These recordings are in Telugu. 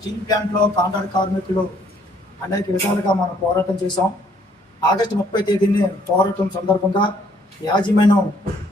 స్టీల్ ప్లాంట్లో కాంట్రాక్ట్ కార్మికులు అనేక విధాలుగా మనం పోరాటం చేశాం. ఆగస్టు 30 తేదీని పోరాటం సందర్భంగా యాజమాన్యం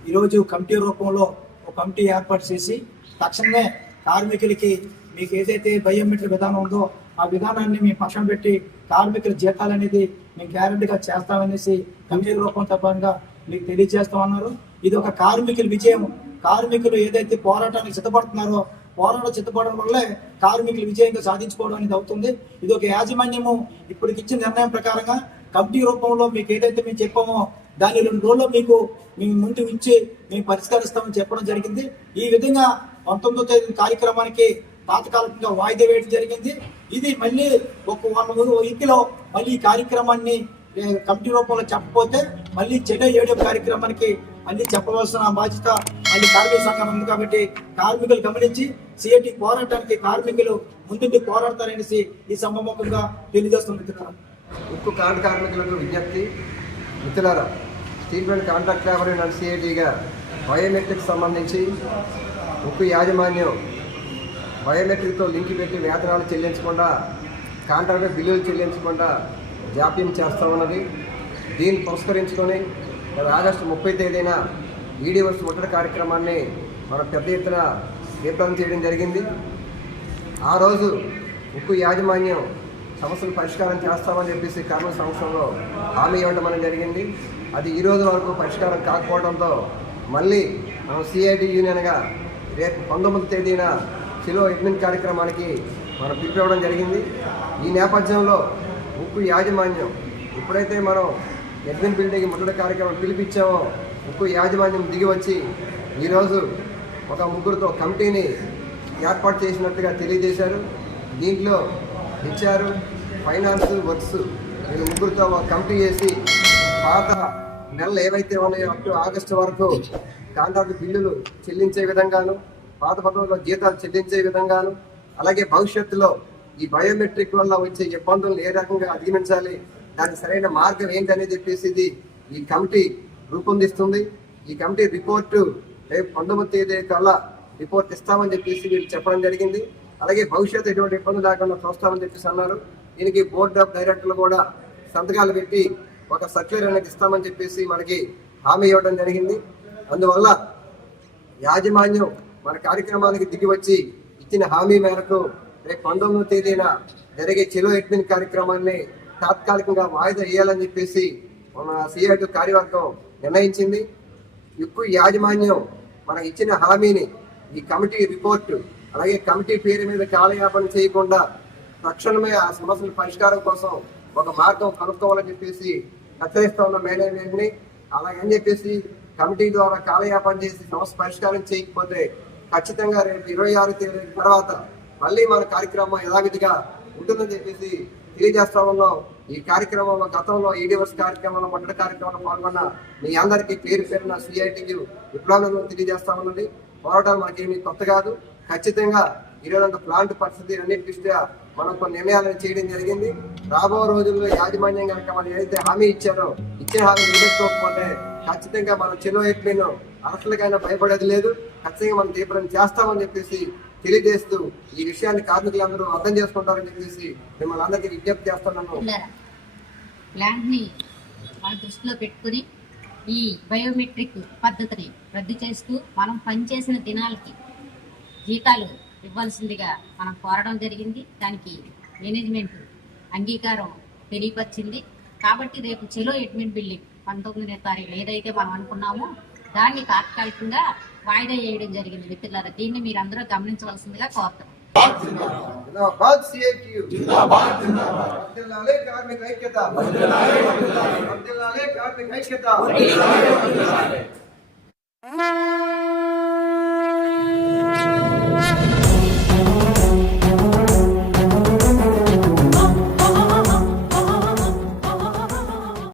ఈరోజు కమిటీ రూపంలో ఒక కమిటీ ఏర్పాటు చేసి తక్షణమే కార్మికులకి మీకు ఏదైతే బయోమెట్రిక్ విధానం ఉందో ఆ విధానాన్ని మేము పక్కన పెట్టి కార్మికుల జీతాలు అనేది మేము గ్యారెంటీగా చేస్తామనేసి కమిటీ రూపం తప్పగా మీకు తెలియజేస్తామన్నారు. ఇది ఒక కార్మికుల విజయం. కార్మికులు ఏదైతే పోరాటానికి సిద్ధపడుతున్నారో పోరాటం సిద్ధపడడం వల్లే కార్మికులు విజయంగా సాధించుకోవడం అనేది అవుతుంది. ఇది ఒక యాజమాన్యము ఇప్పటికి ఇచ్చిన నిర్ణయం ప్రకారంగా కమిటీ రూపంలో మీకు ఏదైతే మేము చెప్పామో దాన్ని 2 రోజుల్లో మీకు మేము ముందు ఇచ్చి మేము పరిష్కరిస్తామని చెప్పడం జరిగింది. ఈ విధంగా 19వ తేదీ కార్యక్రమానికి తాత్కాలికంగా వాయిదా వేయడం జరిగింది. ఇది మళ్ళీ ఒక 1 వీక్లో మళ్ళీ ఈ కార్యక్రమాన్ని కమిటీ రూపంలో చెప్పకపోతే మళ్ళీ చెన్నై 7వ కార్యక్రమానికి మళ్ళీ చెప్పవలసిన బాధ్యత మళ్ళీ కార్మిక సంఘం ఉంది. కాబట్టి కార్మికులు గమనించి సిఐటి పోరాటానికి కార్మికులు ముందుకు పోరాడతారనేసి ఈ సభాముఖంగా తెలియజేస్తున్నారు. ఉక్కు కార్మికులకు విజ్ఞప్తి. మిత్రులారా, steel plant contract labour and సిఐటిగా బయోమెట్రిక్ సంబంధించి ఉక్కు యాజమాన్యం బయోమెట్రిక్తో లింక్ పెట్టి వేతనాలు చెల్లించకుండా కాంట్రాక్టర్ బిల్లులు చెల్లించకుండా జాప్యం చేస్తూ ఉన్నది. దీన్ని పురస్కరించుకొని ఆగస్టు 30 తేదీన ఈడీవర్స్ ముట్టడి కార్యక్రమాన్ని మనం పెద్ద ఎత్తున విప్లవం చేయడం జరిగింది. ఆ రోజు ఉక్కు యాజమాన్యం సమస్యలు పరిష్కారం చేస్తామని చెప్పేసి కార్మిక సంస్థలో హామీ ఇవ్వడం అనేది జరిగింది. అది ఈ రోజు వరకు పరిష్కారం కాకపోవడంతో మళ్ళీ మనం సిఐటి యూనియన్గా రేపు 19వ తేదీన సిలో అడ్మిన్ కార్యక్రమానికి మనం పిలిపివ్వడం జరిగింది. ఈ నేపథ్యంలో ఉక్కు యాజమాన్యం ఎప్పుడైతే మనం అడ్మిన్ బిల్డింగ్ ముట్టడి కార్యక్రమం పిలిపించామో ఉక్కు యాజమాన్యం దిగి వచ్చి ఈరోజు ఒక 3 కమిటీని ఏర్పాటు చేసినట్టుగా తెలియజేశారు. దీంట్లో హెచ్ఆర్, ఫైనాన్స్, వర్క్స్ వీళ్ళు 3తో ఒక కమిటీ చేసి పాత నెలలు ఏవైతే ఉన్నాయో అప్ టు ఆగస్టు వరకు కాంట్రాక్ట్ బిల్లులు చెల్లించే విధంగాను, పాత పద్ధతిలో జీతాలు చెల్లించే విధంగాను, అలాగే భవిష్యత్తులో ఈ బయోమెట్రిక్ వల్ల వచ్చే ఇబ్బందులను ఏ రకంగా అధిగమించాలి, దానికి సరైన మార్గం ఏంటనేది చెప్పేసి ఈ కమిటీ రూపొందిస్తుంది. ఈ కమిటీ రిపోర్టు రేపు 19వ తేదీ కల్లా రిపోర్ట్ ఇస్తామని చెప్పేసి వీళ్ళు చెప్పడం జరిగింది. అలాగే భవిష్యత్తు ఎటువంటి ఇబ్బంది లేకుండా చూస్తామని చెప్పేసి అన్నారు. దీనికి బోర్డ్ ఆఫ్ డైరెక్టర్లు కూడా సంతకాలు పెట్టి ఒక సర్క్యులర్ అనేది ఇస్తామని చెప్పేసి మనకి హామీ ఇవ్వడం జరిగింది. అందువల్ల యాజమాన్యం మన కార్యక్రమానికి దిగి వచ్చి ఇచ్చిన హామీ మేరకు రేపు 19వ తేదీన జరిగే చెలో అడ్మిన్ కార్యక్రమాన్ని తాత్కాలికంగా వాయిదా వేయాలని చెప్పేసి మన సిఐటి కార్యవర్గం నిర్ణయించింది. ఉక్కు యాజమాన్యం మనకు ఇచ్చిన హామీని ఈ కమిటీ రిపోర్టు అలాగే కమిటీ పేరు మీద కాలయాపన చేయకుండా తక్షణమే ఆ సమస్యల పరిష్కారం కోసం ఒక మార్గం కనుక్కోవాలని చెప్పేసి హెచ్చరిస్తా ఉన్న మేనేజ్మెంట్ని. అలాగని చెప్పేసి కమిటీ ద్వారా కాలయాపన చేసి సమస్య పరిష్కారం చేయకపోతే ఖచ్చితంగా రేపు 26 తేదీ తర్వాత మళ్ళీ మన కార్యక్రమం యథావిధిగా ఉంటుందని చెప్పేసి తెలియజేస్తా ఉన్నాం. ఈ కార్యక్రమంలో గతంలో ఈడీవర్స్ కార్యక్రమంలో ముట్టడి కార్యక్రమంలో పాల్గొన్న మీ అందరికీ పేరు పేరున సిఐటియు విప్లవం తెలియజేస్తా ఉన్నది. పోరాటం మనకేమీ కొత్త కాదు. ఖచ్చితంగా ఈరోజు ప్లాంట్ పరిస్థితి అన్నిటి దృష్ట్యా మనం కొన్ని నిర్ణయాలను చేయడం జరిగింది. రాబో రోజుల్లో యాజమాన్యం కనుక మనం ఏదైతే హామీ ఇచ్చారో ఇచ్చిన హామీ నిలబెట్టుకోకపోతే ఖచ్చితంగా మనం చెలో ఎట్లైనా అరెస్టులకైనా భయపడేది లేదు. ఖచ్చితంగా మనం తీవ్రం చేస్తామని చెప్పేసి తెలియజేస్తూ ఈ విషయాన్ని కార్మికులందరూ అర్థం చేసుకుంటారని చెప్పేసి మిమ్మల్ని అందరికీ విజ్ఞప్తి చేస్తున్నాను. ప్లాంట్ ని మన దృష్టిలో పెట్టుకుని ఈ బయోమెట్రిక్ పద్ధతిని రద్దు చేస్తూ మనం పనిచేసిన దినాలకి జీతాలు ఇవ్వాల్సిందిగా మనం కోరడం జరిగింది. దానికి మేనేజ్మెంట్ అంగీకారం తెలియపరిచింది. కాబట్టి రేపు చెలో అడ్మిన్ బిల్డింగ్ 19వ తారీఖు ఏదైతే మనం అనుకున్నామో దాన్ని తాత్కాలికంగా వాయిదా వేయడం జరిగింది. మిత్రులారా, దీన్ని మీరు అందరూ గమనించవలసిందిగా కోరుతాం. కార్మిక ఐక్యత